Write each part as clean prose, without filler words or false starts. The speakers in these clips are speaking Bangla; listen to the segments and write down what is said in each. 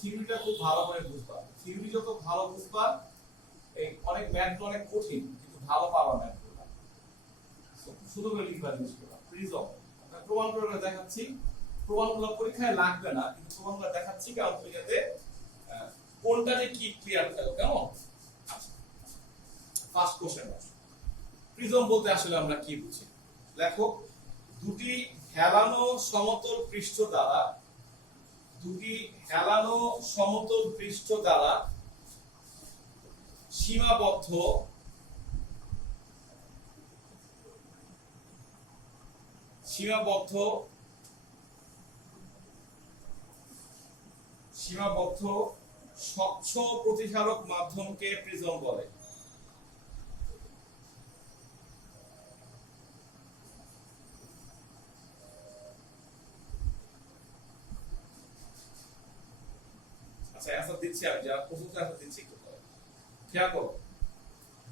থিওরিটা খুব ভালো করে বুঝবা। থিওরি যত ভালো বুঝবা, এই অনেক ম্যাথ অনেক কঠিন কিন্তু ভালো পাবা ম্যাথগুলো। শুধু করে লিখবা জিনিসগুলো। প্রিজম প্রমাণ করে দেখাচ্ছি। প্রমাণগুলো পরীক্ষায় লাগবে না, কিন্তু প্রমাণগুলো দেখাচ্ছি কারণ তুমি যাতে কোনটা যে কি ক্লিয়ার থাকো। কেমন? ফার্স্ট কোশ্চেন, প্রিজম বলতে আসলে আমরা কি বুঝি? দেখো, দুটি হেলানো সমতল পৃষ্ঠ দ্বারা সীমাবদ্ধ স্বচ্ছ প্রতিসারক মাধ্যমকে প্রিজম বলে। আচ্ছা, অ্যান্সার দিচ্ছি আমি, যা প্রশ্নটা অ্যান্সার দিচ্ছি একটু পরে খেয়াল করো।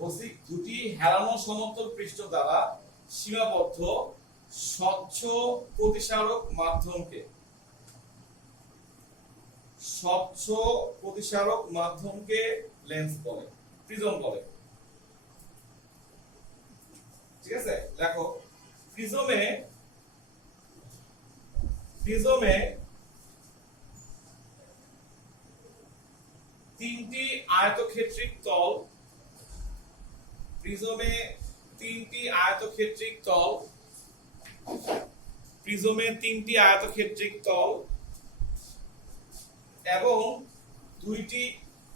বলছি দুটি হেলানো সমতল পৃষ্ঠ দ্বারা সীমাবদ্ধ স্বচ্ছ প্রতিসারক মাধ্যমকে লেন্স বলে, প্রিজম বলে। ঠিক আছে, দেখো প্রিজমে তিনটি আয়তক্ষেত্রিক তল এবং দুইটি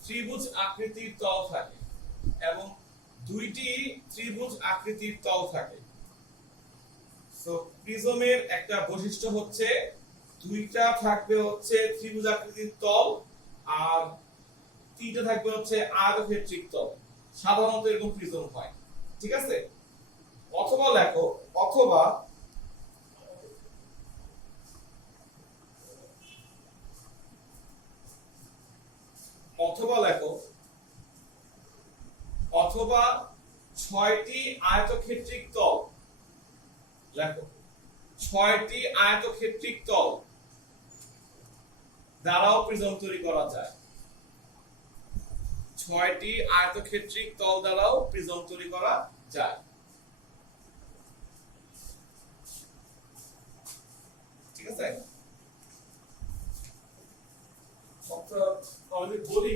ত্রিভুজ আকৃতির তল থাকে। সো প্রিজমের একটা বৈশিষ্ট্য হচ্ছে দুইটা থাকবে হচ্ছে ত্রিভুজ আকৃতির তল আর তিনটা থাকবে হচ্ছে আয়তক্ষেত্রিক তল। সাধারণত এরকম প্রিজম হয়। ঠিক আছে, অথবা লেখো অথবা ছয়টি আয়তক্ষেত্রিক তল। লেখো ছয়টি আয়তক্ষেত্রিক তল দ্বারাও প্রিজম তৈরি করা যায়। ছয়টি আয়তক্ষেত্রিক তল দ্বারাও প্রিজম তৈরি করা যায়। ঠিক আছে, বলি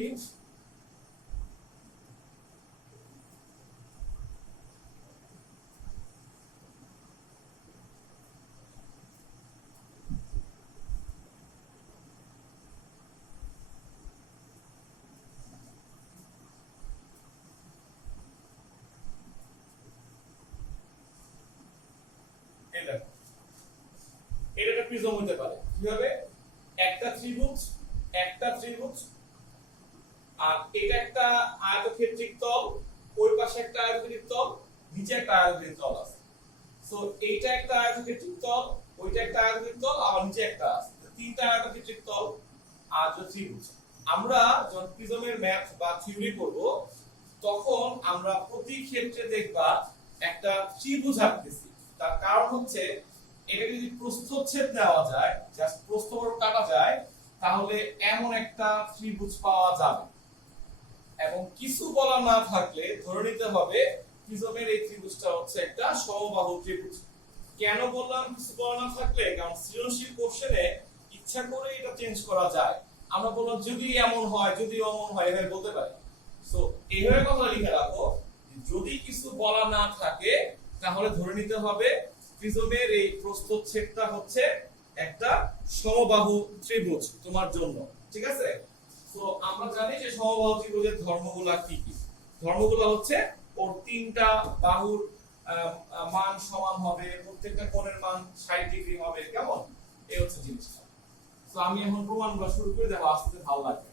এটা একটা প্রিজম হতে পারে কিভাবে? একটা ত্রিভুজ আর এটা একটা আয়তক্ষেত্রিক তল, ওই পাশে একটা আয়তক্ষেত্রিক তল, নিচে একটা আয়তক্ষেত্রিক তল আছে। সো এইটা একটা আয়তক্ষেত্রিক তল, ওইটা একটা আয়তক্ষেত্রিক তল, আর নিচে একটা আছে। তিনটা আয়তক্ষেত্রিক তল আর ত্রিভুজ। আমরা যখন প্রিজমের ম্যাথ বা থিওরি করব তখন আমরা প্রতি ক্ষেত্রে দেখবা একটা ত্রিভুজ আঁকতেছি। তার কারণ হচ্ছে এটা যদি প্রস্থচ্ছেদ নেওয়া যায়, জাস্ট প্রস্থবর্গ কাটা যায়, তাহলে এমন একটা ত্রিভুজ পাওয়া যাবে। এবং কিছু বলা না থাকলে ধরে নিতে হবে প্রিজমের এই ত্রিভুজটা হচ্ছে একটা সমবাহু ত্রিভুজ। কেন বললাম কিছু বলা না থাকলে? কারণ সৃজনশীল কোশ্চেনে ইচ্ছা করে এটা চেঞ্জ করা যায়। আমরা বললাম যদি এমন হয়, যদি অমন হয়, এভাবে বলতে পারি। সো এইভাবে কথা লিখে রাখো, যদি কিছু বলা না থাকে তাহলে ধরে নিতে হবে প্রিজমের এই প্রস্থচ্ছেদটা হচ্ছে একটা সমবাহু ত্রিভুজ তোমার জন্য। ঠিক আছে, তো আমরা জানি যে সমবাহু ত্রিভুজের ধর্মগুলো কি কি। ধর্মগুলো হচ্ছে ওর তিনটা বাহুর মান সমান হবে, প্রত্যেকটা কোণের মান 60 ডিগ্রি হবে। কেমন? এই হচ্ছে জিনিসটা। তো আমি এখন প্রমাণগুলো শুরু করে দেব, আস্তে ভালো লাগবে।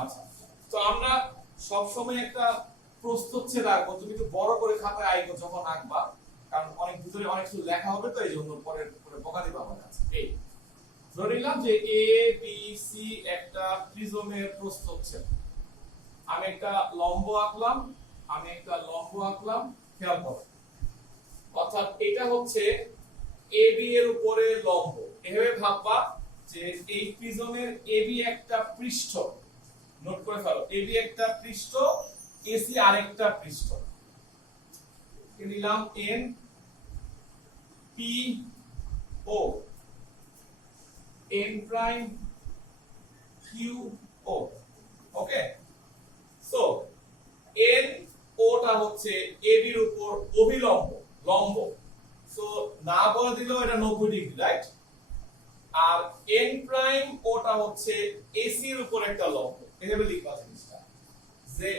আচ্ছা, তো আমরা সব সময় একটা প্রস্থচ্ছেদ আঁকবো। তুমি একটু বড় করে খাতায় আঁকো যখন আঁকবা, কারণ অনেক ভিতরে অনেক কিছু লেখা হবে, তো এই জন্য পরে বকা দিবা আমার কাছে। এই ধরে নিলাম যে এ বি সি একটা প্রিজমের প্রস্থচ্ছেদ। আমি একটা লম্ব আঁকলাম, খেয়াল করো। অর্থাৎ এটা হচ্ছে এ বি এর উপরে লম্ব। এভাবে ভাববা যে এই প্রিজমের এবি একটা পৃষ্ঠ, নোট করে ফেলো, এবি একটা পৃষ্ঠ, এসি আরেকটা পৃষ্ঠ, নিলাম N P O N prime Q O. Okay, so N ওটা হচ্ছে এবি এর উপর অভিলম্ব, লম্ব, সো না বলে দিলেও এটা 90 ডিগ্রি, রাইট? আর এন প্রাইম ওটা হচ্ছে এসি এর উপর একটা লম্ব। এভাবে লিখবা জিনিসটা যে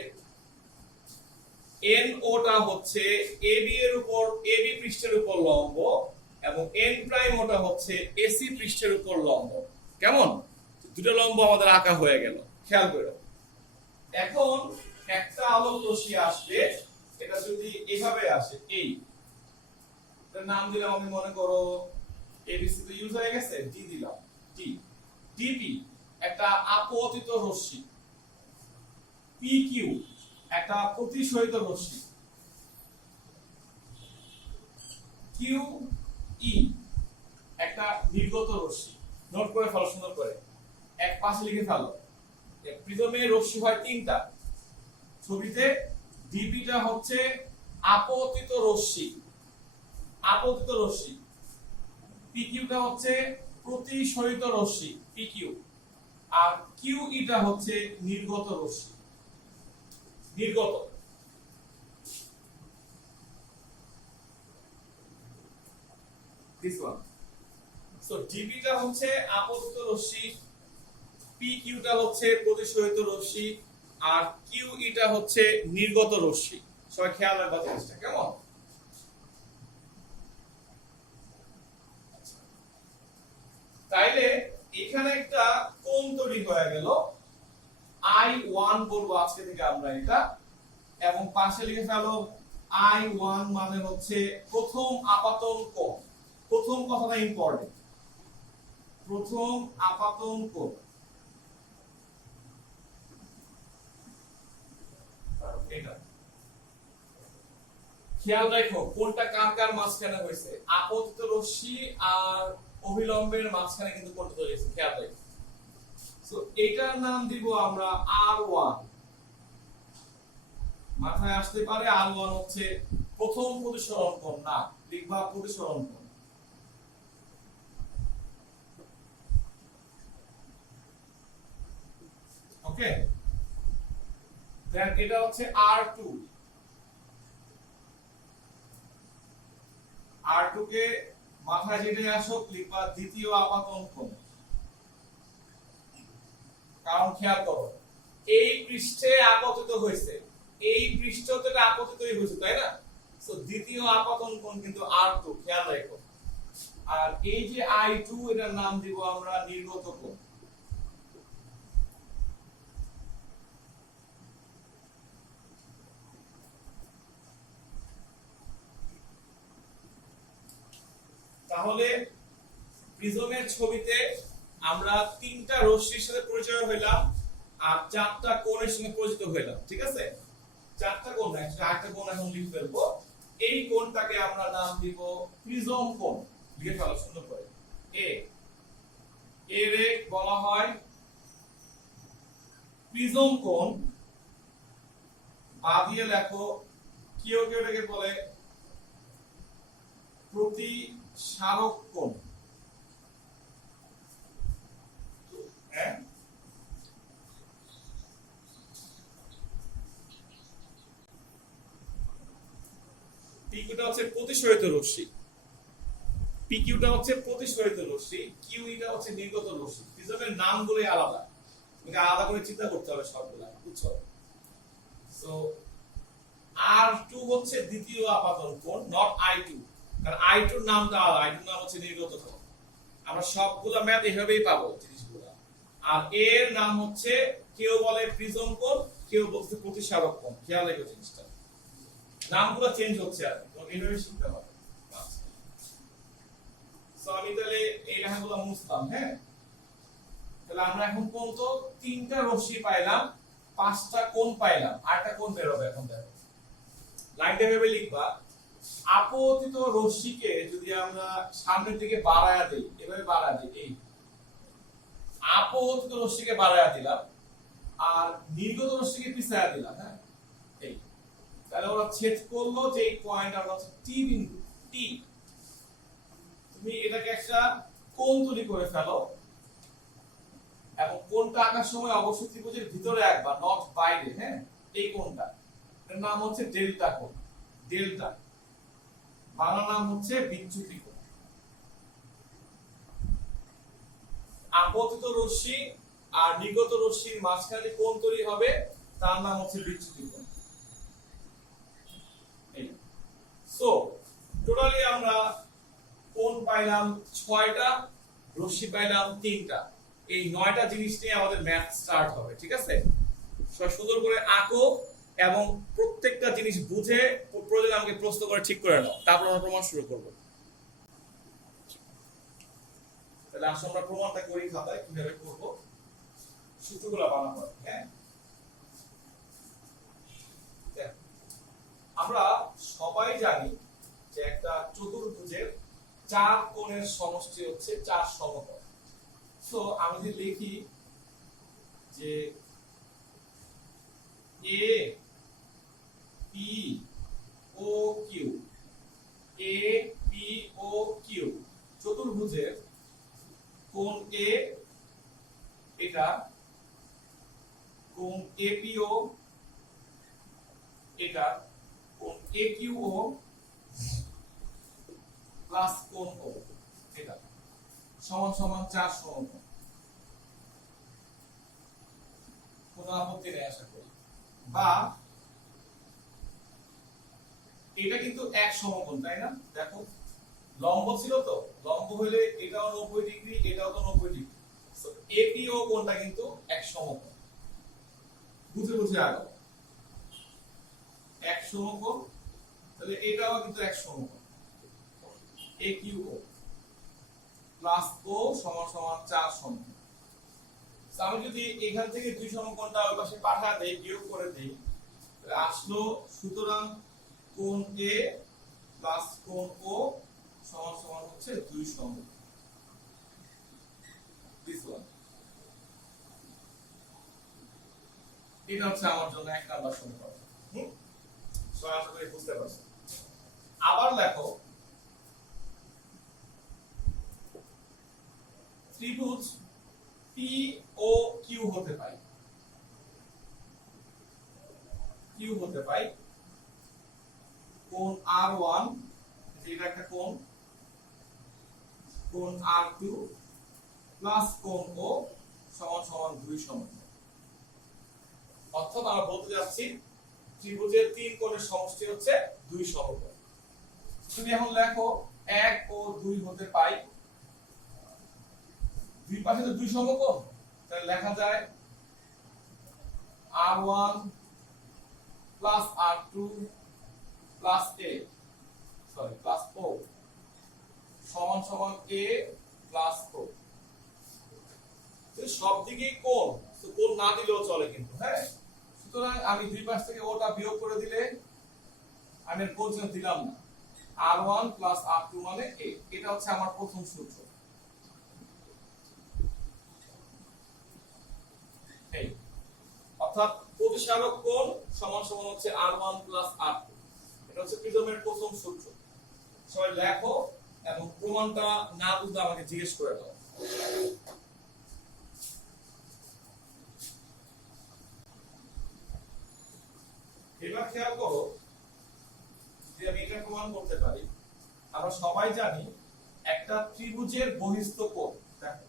এন ওটা হচ্ছে এবি এর উপর, এবি পৃষ্ঠের উপর লম্ব, এবং এন প্রাইম ওটা হচ্ছে এসি পৃষ্ঠের উপর লম্ব। কেমন? দুটো লম্ব আমাদের আঁকা হয়ে গেল, খেয়াল করো। এখন একটা আলোক রশ্মি আসবে, এটা যদি এভাবে আসে, এই এটার নাম দিলাম আমি, মনে করো এবিসি তো ইউজ হয়ে গেছে, ডি দিলাম, ডি, ডিপি একটা আপতিত রশ্মি, পি কিউ একটা প্রতিসরিত রশ্মি, কিউ ই একটা নির্গত রশ্মি। নোট করে ফেলো সুন্দর করে, এক পাশে লিখে ফেলো। প্রিজমের রশ্মি হয় তিনটা, ছবিতে ডিপিটা হচ্ছে আপতিত রশ্মি, আপতিত রশ্মি, পিকিউটা হচ্ছে প্রতিসরিত রশ্মি, পিকিউ, আর কিউ ইটা হচ্ছে নির্গত রশ্মি, নির্গত। this one, so ডিপিটা হচ্ছে আপতিত রশ্মি, পিকিউটা হচ্ছে প্রতিসরিত রশ্মি, আর কিউ ইটা হচ্ছে নির্গত রশ্মি। সবাই খেয়াল রাখবা জিনিসটা, কেমন? তাইলে এখানে একটা কোণ তৈরি হয়ে গেল, I1 বলবো আজকে থেকে আমরা এটা, এবং পাশে লিখে ফেলো I1 মানে হচ্ছে প্রথম আপাতন কোণ। প্রথম কথাটা ইম্পর্টেন্ট, প্রথম আপাতন কোণ। এটা খেয়াল রাখো কোনটা কার কার মাঝখানে হয়েছে, আপতিত রশ্মি আর অভিলম্বের মাঝখানে কিন্তু কোণটা তৈরি হয়েছে, খেয়াল রাখো। সো এটার নাম দিব আমরা R1, মাথায় আসতে পারে R1 হচ্ছে প্রথম প্রতিসরণ কোণ, না লিখবা প্রতিসরণ কোণ। ওকে, দেন এটা হচ্ছে R2, R2 কে মাথায় যেটা আসো লিখবা দ্বিতীয় আপাতন কোণ। কারণ খেয়াল করো এই পৃষ্ঠে আপতিত হয়েছে, এই পৃষ্ঠতে আপতিতই হয়েছে, তাই না? সো দ্বিতীয় আপাতন কোণ কিন্তু R2, খেয়াল রাখো। আর এই যে I2 এটার নাম দিব আমরা নির্গত কোণ। তাহলে প্রিজমের ছবিতে আমরা তিনটা রশ্মির সাথে পরিচয় হইলাম আর চারটা কোণের সঙ্গে পরিচিত হইলাম, ঠিক আছে? চারটা কোণ, একটা কোণ এখন লিখে ফেলবো। এই কোণটাকে আমরা নাম দিব প্রিজম কোণ, লিখে ফেলো সুন্দর করে। এ এর বলা হয় প্রিজম কোণ, বা দিয়ে লেখো, কেউ কেউ এটাকে বলে প্রতিসারক কোণ। হ্যাঁ, পিকিউটা হচ্ছে প্রতিসরিত রশ্মি, পিকিউটা হচ্ছে প্রতিসরিত রশ্মি, কিউ ইটা হচ্ছে নির্গত রশ্মি। প্রিজমের নামগুলোই আলাদা, তোমাকে আলাদা করে চিন্তা করতে হবে সবগুলা, বুঝছো? সো R2 হচ্ছে দ্বিতীয় আপাতন কোণ, নট I2, কারণ I2 এর নামটা আলাদা, I2 এর নাম হচ্ছে নির্গত কোণ। আমরা সবগুলা ম্যাথ এভাবেই পাবো জিনিসগুলা। আর এর নাম হচ্ছে কেউ বলে প্রিজম কোণ, কেউ বলছে প্রতিসারক কোণ। খেয়াল রেখো জিনিসটা, নামগুলো চেঞ্জ হচ্ছে, আর এইভাবে শিখতে হবে। সো আমি তাহলে এই লেখাগুলো মুছলাম। হ্যাঁ, তাহলে আমরা এখন পর্যন্ত তিনটা রশ্মি পাইলাম, পাঁচটা কোণ পাইলাম, আটটা কোণ বের হবে। এখন দেখো লাইনটা ভেবে লিখবা, আপতিত রশ্মিকে যদি আমরা সামনের দিকে বাড়ায়া দেই, এভাবে বাড়ায়া দেই, এই আপতিত রশ্মিকে বাড়ায়া দিলাম আর নির্গত রশ্মিকে পিছায়া দিলাম, হ্যাঁ এই তাহলে ওরা ছেদ করলো যে পয়েন্ট আর হচ্ছে টি বিন্দু টি। তুমি এটাকে একটা কোণ তৈরি করে ফেলো এবং কোণটা আঁকার সময় অবশ্যই ত্রিভুজের ভিতরে আঁকবা, নট বাইরে, হ্যাঁ এই কোণটা, এর নাম হচ্ছে ডেল্টা কোণ, ডেল্টা বাংলা নাম হচ্ছে বিচ্যুতি কোণ। আপতিত রশ্মি আর নির্গত রশ্মির মাঝখানে কোণ তৈরি হবে তার নাম হচ্ছে বিচ্যুতি কোণ। সো টোটালি আমরা কোণ পাইলাম 6টা, রশ্মি পাইলাম 3টা। এই 9টা জিনিস নিয়ে আমাদের ম্যাথ স্টার্ট হবে, ঠিক আছে? সুন্দর করে আঁকো এবং প্রত্যেকটা জিনিস বুঝে প্রয়োজনে আমাকে প্রশ্ন করে ঠিক করে নাও, তারপর আমরা প্রমাণ শুরু করব। তাহলে আসলে আমরা প্রমাণটা করি খাতায় কিভাবে করব, সূত্রগুলো বানাবো। হ্যাঁ, আমরা সবাই জানি যে একটা চতুর্ভুজের 4 কোণের সমষ্টি হচ্ছে 4 সমকোণ। সো আমি যদি লিখি যে A P O Q, A P O Q চতুর্ভুজের কোণ এ, এটা কোণ এপিও, এটা কোণ একিউও প্লাস কোণ ও, এটা সমান সমান 4 সমকোণ। কোনো আপত্তি নেই আশা করি। বা এটা কিন্তু এক সমকোণ, তাই না? দেখো লম্ব ছিল তো, লম্ব হইলে এটাও 90 ডিগ্রি, এটাও তো 90 ডিগ্রি। সো এপিও কোণটা কিন্তু এক সমকোণ। বুঝে বুঝে আগাও, এক সমকোণ, তাহলে এটাও কিন্তু এক সমকোণ, একিউও প্লাস ও সমান সমান 4 সমকোণ। আমি যদি এখান থেকে দুই সমকোণটা ওই পাশে পাঠা দেই, বিয়োগ করে দেই, তাহলে আসলো সুতরাং কোণ এ প্লাস কোণ ও সমান সমান হচ্ছে 2 সমকোণ। দিস ওয়ান, এটা হচ্ছে আমার জন্য 1 নাম্বার সমীকরণ। সবাই আশা করি বুঝতে পারছো। আবার লেখো ত্রিভুজ পি ও কিউ হতে পাই, কিউ হতে পাই কোণ R1, যেটা একটা কোণ, কোণ R2 প্লাস কোণ ও সমান সমান 2 সমকোণ। অর্থাৎ আমরা বলতে যাচ্ছি ত্রিভুজের 3 কোণের সমষ্টি হচ্ছে 2 সমকোণ। তুমি এখন লেখো 1 ও 2 হতে পাই, দুই পাশে তো 2 সমকোণ, তাহলে লেখা যায় R1 plus R2 plus A, sorry plus O সমান সমান A প্লাস O। সব দিকেই কোণ, তো কোণ না দিলেও চলে কিন্তু, হ্যাঁ। সুতরাং আমি দুই পাশ থেকে ওটা বিয়োগ করে দিলে আমি কোণ চিহ্ন দিলাম না, R1 প্লাস R2 মানে A। এটা হচ্ছে আমার প্রথম সূত্র। এই অর্থাৎ প্রতিসারক কোণ সমান সমান হচ্ছে R1 প্লাস R2। এটা হচ্ছে প্রিজমের প্রথম সূত্র। সবাই লেখো এবং প্রমাণটা না বুঝলে আমাকে জিজ্ঞেস করে দাও। এবার খেয়াল করো যে আমি এটা প্রমাণ করতে পারি। আমরা সবাই জানি একটা ত্রিভুজের বহিস্থ কোণ, দেখো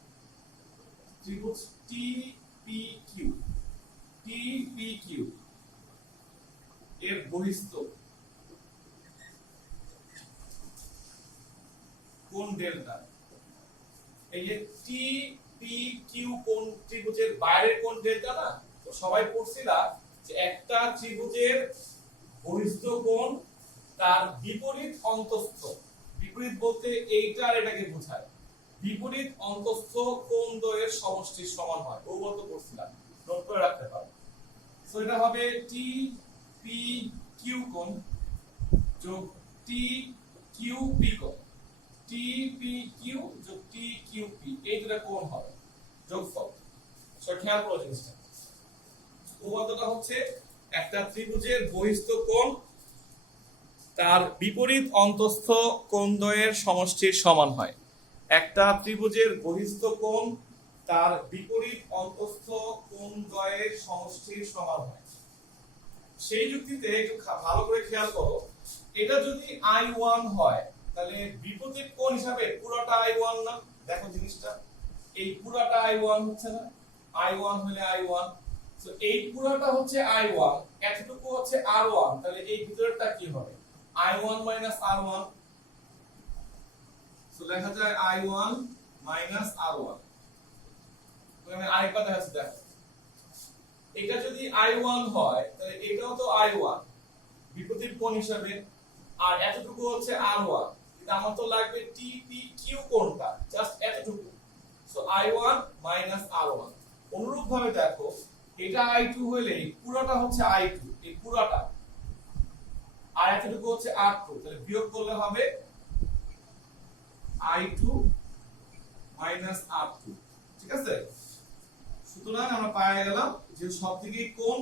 ত্রিভুজ টিপিকিউ, টিপিকিউ এর বহিস্থ কোণ ডেল্টা। এই যে টিপিকিউ কোণ ত্রিভুজের বাইরের কোণ ডেল্টা না? তো সবাই পড়ছিলা যে একটা ত্রিভুজের বহিস্থ কোণ তার বিপরীত অন্তস্থ, বিপরীত বলতে এইটা আর এটাকে বোঝায়, বিপরীত অন্তস্থ কোণ দ্বয়ের সমষ্টির সমান হয়। বহুবর্ত করছিলাম, নোট করে রাখতে পারো। সো এটা হবে টি পি কিউ কোণ যোগ টি কিউ পি কোণ, টি পি কিউ যোগ টি কিউ পি, এই দুটো কোণ হবে। যোগফল। খেয়াল করো জিনিসটা, উপপাদ্যটা হচ্ছে একটা ত্রিভুজের বহিস্থ কোণ তার বিপরীত অন্তস্থ কোণদ্বয়ের সমষ্টির সমান হয়। একটা ত্রিভুজের বহিস্থ কোণ তার বিপরীত অন্তস্থ কোণদ্বয়ের সমষ্টির সমান হয়। সেই যুক্তিতে একটু ভালো করে খেয়াল করো, এটা যদি I1 হয় তাহলে বিপরীত কোণ হিসাবে পুরোটা I1 না? দেখো জিনিসটা, এই পুরোটা I1 হচ্ছে না? I1 হলে I1, তো এই পুরোটা হচ্ছে I1, এতটুকু হচ্ছে R1, তাহলে এই ভিতরটা কি হবে? I1 R1, সো লেখা যায় I1 R1। আমি আরেকবার দেখাচ্ছি, দেখো এটা যদি I1 হয় তাহলে এটাও তো I1 বিপরীত কোণ হিসাবে, আর এতটুকু হচ্ছে R1, কিন্তু আমার তো লাগবে TPQ কোণটা, জাস্ট এতটুকু, সো I1 R1। অনুরূপ ভাবে দেখো এটা I2 হলে পুরোটা হচ্ছে I2, এই পুরোটা, আর এতটুকু হচ্ছে R2, তাহলে বিয়োগ করলে হবে I2 R2, ঠিক আছে? সুতরাং আমরা পেয়ে গেলাম যে সব দিকেই কোণ,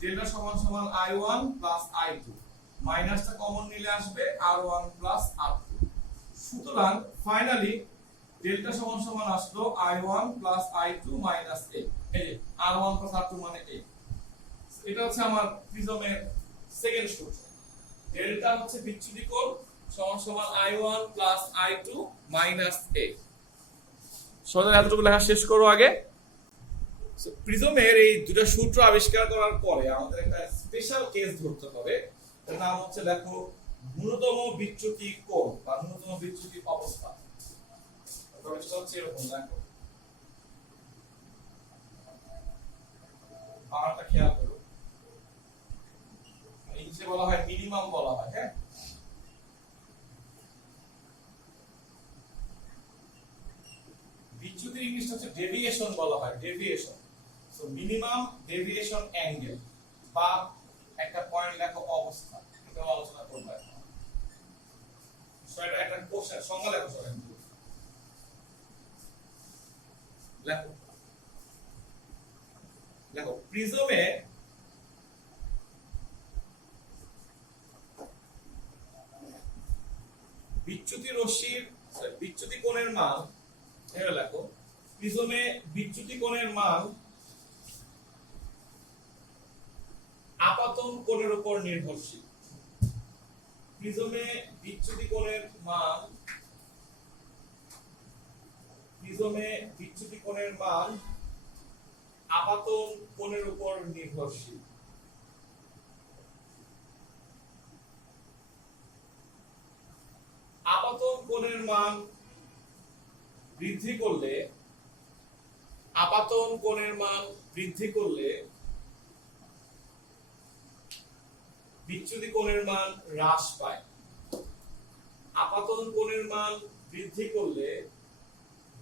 ডেল্টা সমান সমান I1 I2, মাইনাসটা কমন নিলে আসবে R1 R2। সুতরাং ফাইনালি ডেল্টা সমান সমান আসলো I1 I2 A, এই যে R1 R2 মানে A। এটা হচ্ছে আমার প্রিজমের সেকেন্ড সূত্র। ডেল্টা হচ্ছে বিচ্যুতি কোণ সমান সমান I1 I2 A। সহজে এতটুকু লেখা শেষ করো আগে। প্রিজমের এই দুটো সূত্র আবিষ্কার করার পরে আমাদের একটা স্পেশাল কেস ধরতে হবে, এর নাম হচ্ছে দেখো ন্যূনতম বিচ্যুতি কোণ বা ন্যূনতম বিচ্যুতি অবস্থা। এটা হচ্ছে এরকম, দেখো বানানটা খেয়াল করো, ইংলিশে বলা হয় মিনিমাম বলা হয়, হ্যাঁ? বিচ্যুতির ইংলিশটা হচ্ছে ডেভিয়েশন বলা হয়, deviation. So minimum deviation angle বা একটা পয়েন্ট লেখো অবস্থা, এটা আলোচনা করব এখন। সো এটা একটা কোশ্চেন, সংজ্ঞা লেখো সবাই, লেখো লেখো প্রিজমে বিচ্যুতি রশ্মির বিচ্যুতি কোণের মান, এভাবে লেখো প্রিজমে বিচ্যুতি কোণের মান আপাতন কোণের উপর নির্ভরশীল। প্রিজমে বিচ্যুতি কোণের মান, প্রিজমে বিচ্যুতি কোণের মান আপাতন কোণের উপর নির্ভরশীল। আপাতন কোণের মান বৃদ্ধি করলে, আপাতন কোণের মান বৃদ্ধি করলে বিচ্যুতি কোণের মান হ্রাস পায়। আপাতন কোণের মান বৃদ্ধি করলে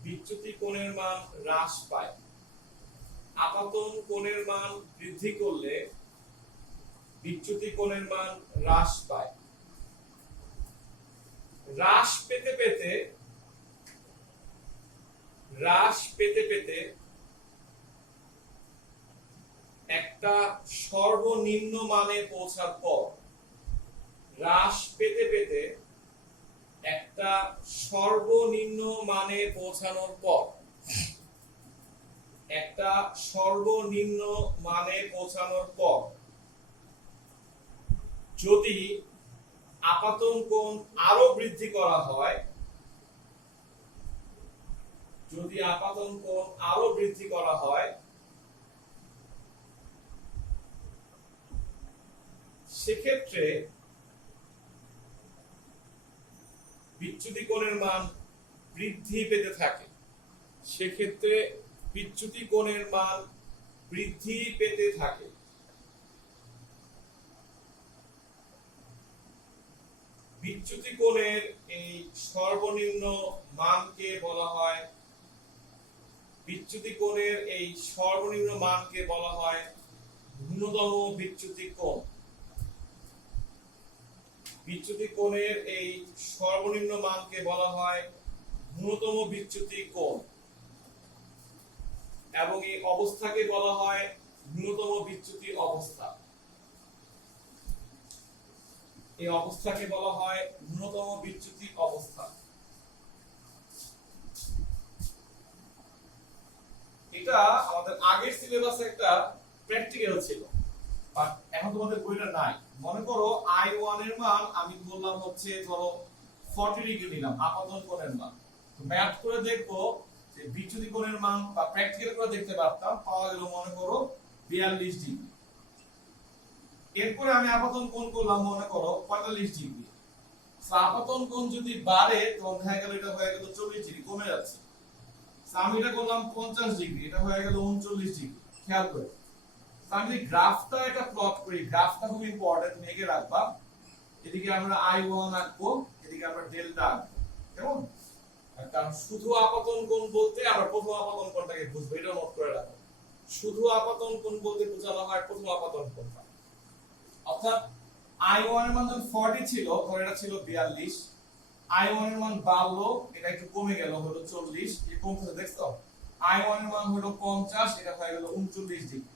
বিচ্যুতি কোণের মান হ্রাস পায়। আপাতন কোণের মান বৃদ্ধি করলে বিচ্যুতি কোণের মান হ্রাস পায়। হ্রাস পেতে পেতে একটা সর্বনিম্ন মানে পৌঁছার পর, হ্রাস পেতে পেতে একটা সর্বনিম্ন মানে পৌঁছানোর পর, একটা সর্বনিম্ন মানে পৌঁছানোর পর যদি আপাতন কোণ আরো বৃদ্ধি করা হয়, যদি আপাতন কোণ আরো বৃদ্ধি করা হয়, সেক্ষেত্রে বিচ্যুতি কোণের মান বৃদ্ধি পেতে থাকে। সেক্ষেত্রে বিচ্যুতি কোণের মান বৃদ্ধি পেতে থাকে। বিচ্যুতি কোণের এই সর্বনিম্ন মানকে বলা হয়, বিচ্যুতি কোণের এই সর্বনিম্ন মানকে বলা হয় ন্যূনতম বিচ্যুতি কোণ। বিচ্যুতি কোণের এই সর্বনিম্ন মানকে বলা হয় ন্যূনতম বিচ্যুতি কোণ। এবং এই অবস্থাকে বলা হয় ন্যূনতম বিচ্যুতি অবস্থা। এই অবস্থাকে বলা হয় ন্যূনতম বিচ্যুতি অবস্থা। এটা আমাদের আগের সিলেবাসে একটা প্র্যাকটিক্যাল ছিল, বাট এখন তোমাদের বইটা নাই। মনে করো I1 এর মান আমি বললাম হচ্ছে ধরো 40 ডিগ্রি নিলাম আপাতন কোণের মান। তো ম্যাথ করে দেখবো যে বিচ্যুতি কোণের মান, বা প্র্যাকটিক্যাল করে দেখতে পারতাম, পাওয়া গেল মনে করো 42 ডিগ্রি। এরপরে আমি আপাতন কোণ করলাম মনে করো 45 ডিগ্রি। সো আপাতন কোণ যদি বাড়ে তখন দেখা গেল এটা হয়ে গেল 40 ডিগ্রি, কমে যাচ্ছে। সো আমি এটা করলাম 50 ডিগ্রি, এটা হয়ে গেল 39 ডিগ্রি। খেয়াল করে আমি গ্রাফটা এটা প্লট করি, গ্রাফটা খুব ইম্পর্টেন্ট, তুমি এঁকে রাখবা। এদিকে আমরা I1 আঁকবো, এদিকে আমরা ডেল্টা আঁকবো, কেমন? কারণ শুধু আপাতন কোণ বলতে আমরা প্রথম আপাতন কোণটাকে বুঝবো, এটা নোট করে রাখো। শুধু আপাতন কোণ বলতে বোঝানো হয় প্রথম আপাতন কোণটা। অর্থাৎ I1 এর মান যখন 40 ছিল, ধর এটা ছিল 42, I1 এর মান বাড়লো, এটা একটু কমে গেল হলো 40, এই কমছে দেখছো? I1 এর মান হলো 50, এটা হয়ে গেল 39 ডিগ্রি।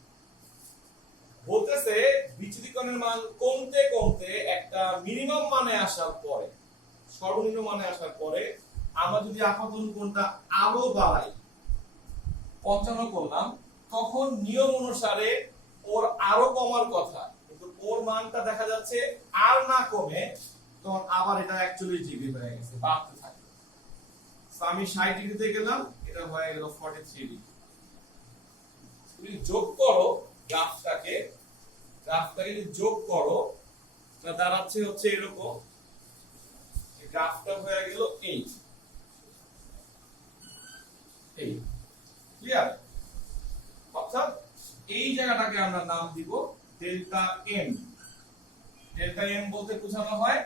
বলতেছে বিচ্যুতি কোণের মান কমতে কমতে একটা মিনিমাম মানে আসার পরে, সর্বনিম্ন মানে আসার পরে আমরা যদি আপাতন কোণটা আরো বাড়াই, 55 করলাম, তখন নিয়ম অনুসারে ওর আরো কমার কথা, কিন্তু ওর মানটা দেখা যাচ্ছে আর না কমে, তখন আবার এটা 41 ডিগ্রি হয়ে গেছে, বাড়তে থাকে। আমি 60 ডিগ্রিতে গেলাম, এটা হয়ে গেল 43 ডিগ্রি। তুমি যোগ করো গ্রাফটাকে যদি যোগ করো, এটা দাঁড়াচ্ছে হচ্ছে এরকম, এই গ্রাফটা হয়ে গেল এই ক্লিয়ার? অর্থাৎ এই জায়গাটাকে আমরা নাম দিব ডেল্টা এম। ডেল্টা এম বলতে বোঝানো হয়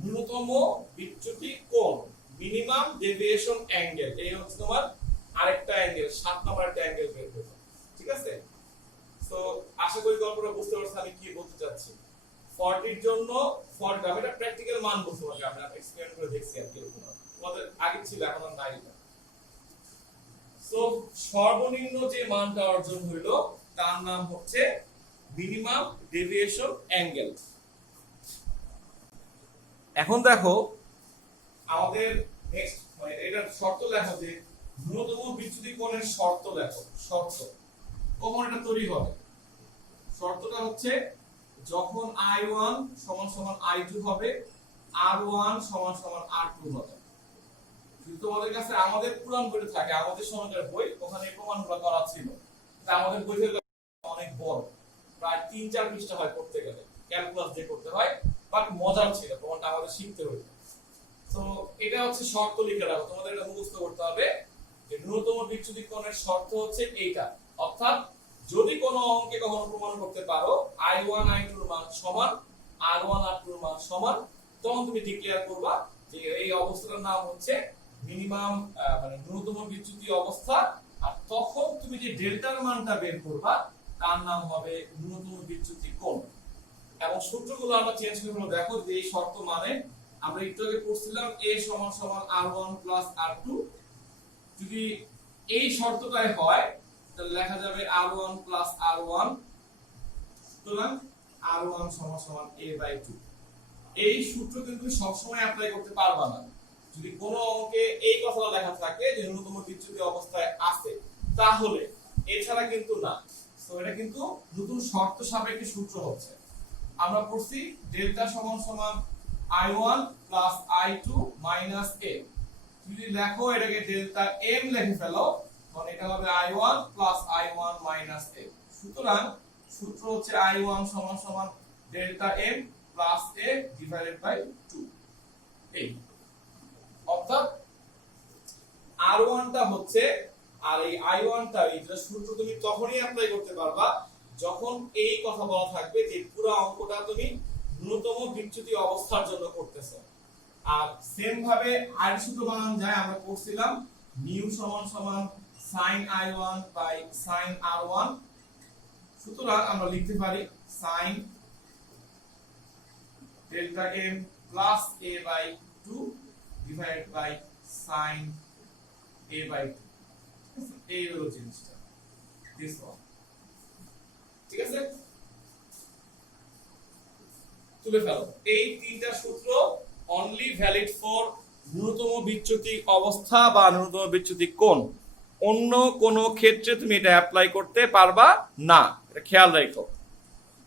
ন্যূনতম বিচ্যুতি কোণ, মিনিমাম ডেভিয়েশন অ্যাঙ্গেল। এই হচ্ছে তোমার আরেকটা অ্যাঙ্গেল, 7 নম্বর একটা অ্যাঙ্গেল বের করব, ঠিক আছে? সো আশা করি গল্পটা বুঝতে পারছো আমি কি বলতে চাচ্ছি। 40 এর জন্য 40, আমি এটা প্র্যাকটিক্যাল মান বলছি, আমি এক্সপেরিমেন্ট করে দেখছি আর কি, তোমাদের আগে ছিল এখন আর নাই। সো সর্বনিম্ন যে মানটা অর্জন হইলো তার নাম হচ্ছে মিনিমাম ডেভিয়েশন অ্যাঙ্গেল। এখন দেখো আমাদের নেক্সট এটা শর্ত লেখো যে ন্যূনতম বিচ্যুতি কোণের শর্ত লেখো। শর্ত কখন এটা তৈরি হবে? শর্তটা হচ্ছে যখন I1 সমান সমান I2 হবে, R1 সমান সমান R2 হবে। যদি তোমাদের কাছে আমাদের পুরান বইতে থাকে, আমাদের সময়কার বই, ওখানে প্রমাণগুলো করা ছিল, আমাদের বই থেকে অনেক বড়, প্রায় 3-4 পৃষ্ঠা হয় করতে গেলে, ক্যালকুলাস দিয়ে করতে হয়, বাট মজার ছিল, প্রমাণটা আমাদের শিখতে হইতো। তো এটা হচ্ছে শর্ত লিখে রাখো, তোমাদের এটা মুখস্থ করতে হবে যে ন্যূনতম বিচ্যুতি কোণের শর্ত হচ্ছে এইটা। অর্থাৎ যদি কোনো অঙ্কে কখনো প্রমাণ করতে পারো I1 I2 এর মান সমান, R1 R2 এর মান সমান, তখন তুমি ডিক্লেয়ার করবা যে এই অবস্থাটার নাম হচ্ছে মিনিমাম মানে ন্যূনতম বিচ্যুতি অবস্থা, আর তখন তুমি যে ডেল্টার মানটা বের করবা তার নাম হবে ন্যূনতম বিচ্যুতি কোণ। এবং সূত্রগুলো আমরা চেঞ্জ করে হলো, দেখো যে এই শর্ত মানে আমরা একটু আগে পড়ছিলাম A সমান সমান R1 প্লাস R2, যদি এই শর্তটাই হয় তাহলে লেখা যাবে R1 প্লাস R1, সুতরাং R1 সমান সমান A/2। এই সূত্র কিন্তু সবসময় অ্যাপ্লাই করতে পারবা না। যদি কোনো অঙ্কে এই কথাটা লেখা থাকে যে ন্যূনতম বিচ্যুতি অবস্থায় আছে, তাহলে এছাড়া কিন্তু না। সো এটা কিন্তু নতুন শর্ত সাপেক্ষে সূত্র হচ্ছে। আমরা পড়ছি ডেল্টা সমান সমান I1 plus I2 minus A। যদি লেখো এটাকে ডেল্টা M লিখে ফেলো, তখন এটা হবে I1 plus I1 minus A। সুতরাং সূত্র হচ্ছে I1 সমান সমান delta M plus A divided by 2। এই অর্থাৎ R1 টা হচ্ছে, আর এই I1 টা, এইটা সূত্র তুমি তখনই অ্যাপ্লাই করতে পারবা যখন এই কথা বলা থাকবে যে পুরো অঙ্কটা তুমি ন্যূনতম বিচ্যুতি অবস্থার জন্য করতেছো। আর সেম ভাবে আর সূত্র বানানো যায়, আমরা পড়ছিলাম নিউ সমান সমান sin I1 by sin R1। সুতরাং আমরা লিখতে পারি sin delta M plus A by 2 divided by sin A by 2। এই হলো জিনিসটা, দিস ওয়ান। ঠিক আছে, তুলে ফেলো। এই তিনটা সূত্র অনলি ভ্যালিড ফর ন্যূনতম বিচ্যুতি অবস্থা বা ন্যূনতম বিচ্যুতি কোণ। অন্য কোন ক্ষেত্রে তুমি এটা অ্যাপ্লাই করতে পারবা না, এটা খেয়াল রাখো।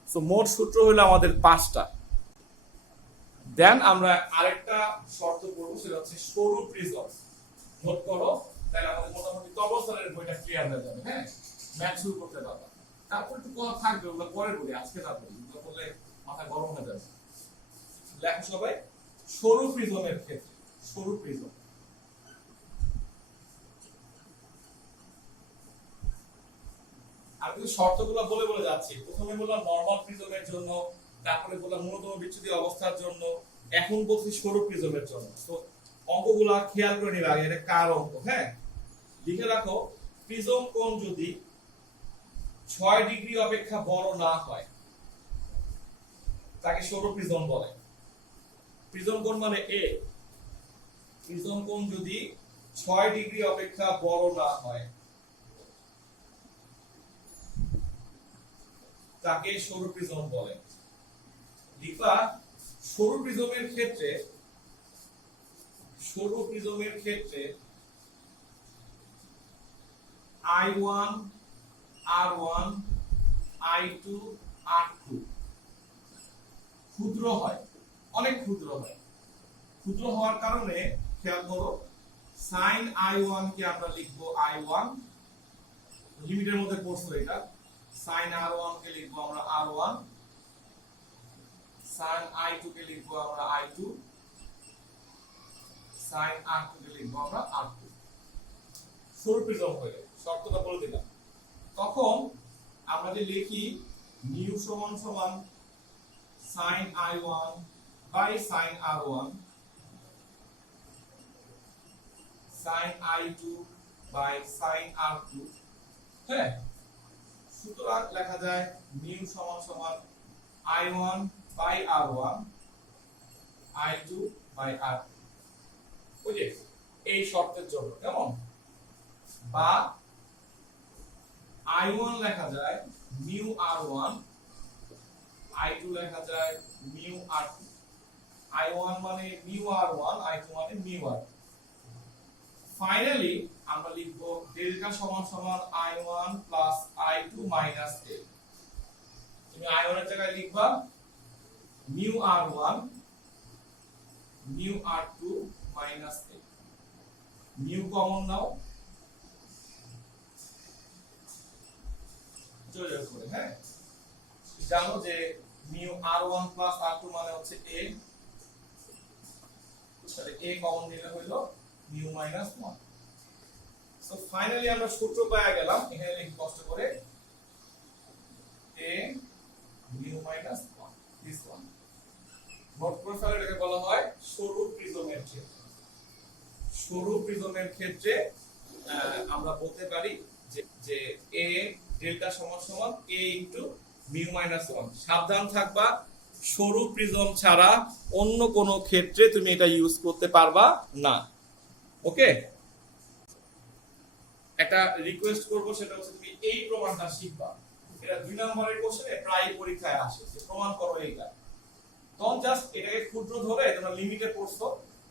সো মোট সূত্র হলো আমাদের 5টা। দেন আমরা আরেকটা শর্ত করব, সেটা হচ্ছে সরু প্রিজম। নোট করো, তাহলে আমাদের মোটামুটি তবসরের বইটা ক্লিয়ার হয়ে যাবে। হ্যাঁ, ম্যাথ শুরু করতে পারবা। তারপর একটু কথা থাকবে, ওগুলো পরে বলি, আজকে না বলি, ওগুলো করলে মাথা গরম হয়ে যাবে। লেখো সবাই, সরু প্রিজমের ক্ষেত্রে, সরু প্রিজম। আমি শর্তগুলো বলে বলে যাচ্ছি। প্রথমে বললাম নরমাল প্রিজমের জন্য, তারপরে বললাম ন্যূনতম বিচ্যুতি অবস্থার জন্য, এখন বলছি সরু প্রিজমের জন্য। তো অঙ্কগুলো খেয়াল করে নিবে আগে, এটা কার অঙ্ক। হ্যাঁ, লিখে রাখো, প্রিজম কোণ যদি 6 ডিগ্রি অপেক্ষা বড় না হয় তাকে সরু প্রিজম বলে। প্রিজম কোণ মানে এ, প্রিজম কোণ যদি 6 ডিগ্রি অপেক্ষা বড় না হয় তাকে সরু প্রিজম বলে। লিখবা, সরু প্রিজমের ক্ষেত্রে, সরু প্রিজমের ক্ষেত্রে I1 R1 I2 R2 ক্ষুদ্র হয়, অনেক ক্ষুদ্র হয়। ক্ষুদ্র হওয়ার কারণে খেয়াল করো, sin I1 কে আমরা লিখবো I1, লিমিটের মধ্যে পড়ছো এটা। sin R1 কে লিখবো আমরা R1, sin I2 কে লিখবো আমরা I2, sin R2 কে লিখবো আমরা R2। সরু প্রিজম হয়ে শর্তটা বলে দিলাম। তখন আমরা যে লিখি নিউ সমান সমান sin I1 by sin R1 sin I2 by sin R2। হ্যাঁ, সুতরাং লেখা যায় নিউ সমান সমান I1 by R1 I2 by R2। বুঝে এই শর্তের জন্য কেমন? বা I1 লেখা যায় মিউ R1 I2 লেখা যায় মিউ R2। I1 মানে মিউ R1 I2 মানে মিউ R2। ফাইনালি আমরা লিখব ডেল্টা সমান সমান I1 plus I2 minus A। তুমি I1 এর জায়গায় লিখবা মিউ R1 মিউ R2 মাইনাস A। মিউ কমন নাও, যোগ করে। হ্যাঁ, জানো যে মিউ R1 প্লাস R2 মানে হচ্ছে A, তাহলে A কমন নিলে হলো মিউ মাইনাস 1। সো ফাইনালি আমরা সূত্র পেয়ে গেলাম, এখানে লিখি কষ্ট করে A mu minus 1, this one. Note করে ফেলে, এটাকে বলা হয় সরু প্রিজমের ক্ষেত্রে। সরু প্রিজমের ক্ষেত্রে আমরা বলতে পারি যে A ডেল্টা সমান সমান A ইনটু মিউ মাইনাস 1। সাবধান থাকবা, সরু প্রিজম ছাড়া অন্য কোনো ক্ষেত্রে তুমি এটা ইউজ করতে পারবা না। ওকে, একটা রিকোয়েস্ট করব, সেটা হচ্ছে তুমি এই প্রমাণটা শিখবা। এটা 2 নম্বরের কোশ্চেনে প্রায় পরীক্ষায় আসে, যে প্রমাণ করো এইটা। ডোন্ট জাস্ট এটাকে ক্ষুদ্র ধরে, তোমরা লিমিটে পড়ছো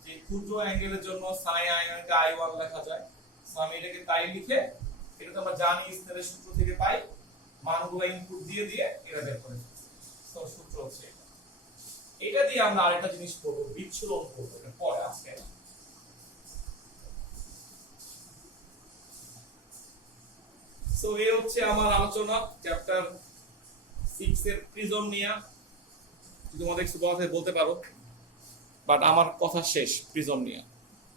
যে ক্ষুদ্র অ্যাঙ্গেলের জন্য sin I1 কে I1 লেখা যায়। সো আমি এটাকে তাই লিখে, এটা তো আমরা জানি স্নেলের সূত্র থেকে পাই, মানগুলো ইনপুট দিয়ে দিয়ে এটা বের করে ফেলছি। সো সূত্র হচ্ছে এটা দিয়ে আমরা আরেকটা জিনিস করব, বিচ্ছুরণ করব, এটা পরে, আজকে না। সো এই হচ্ছে আমার আলোচনা চ্যাপ্টার 6 এর প্রিজম নিয়ে। যদি তোমাদের কিছু বলতে পারো, বাট আমার কথা শেষ প্রিজম নিয়ে।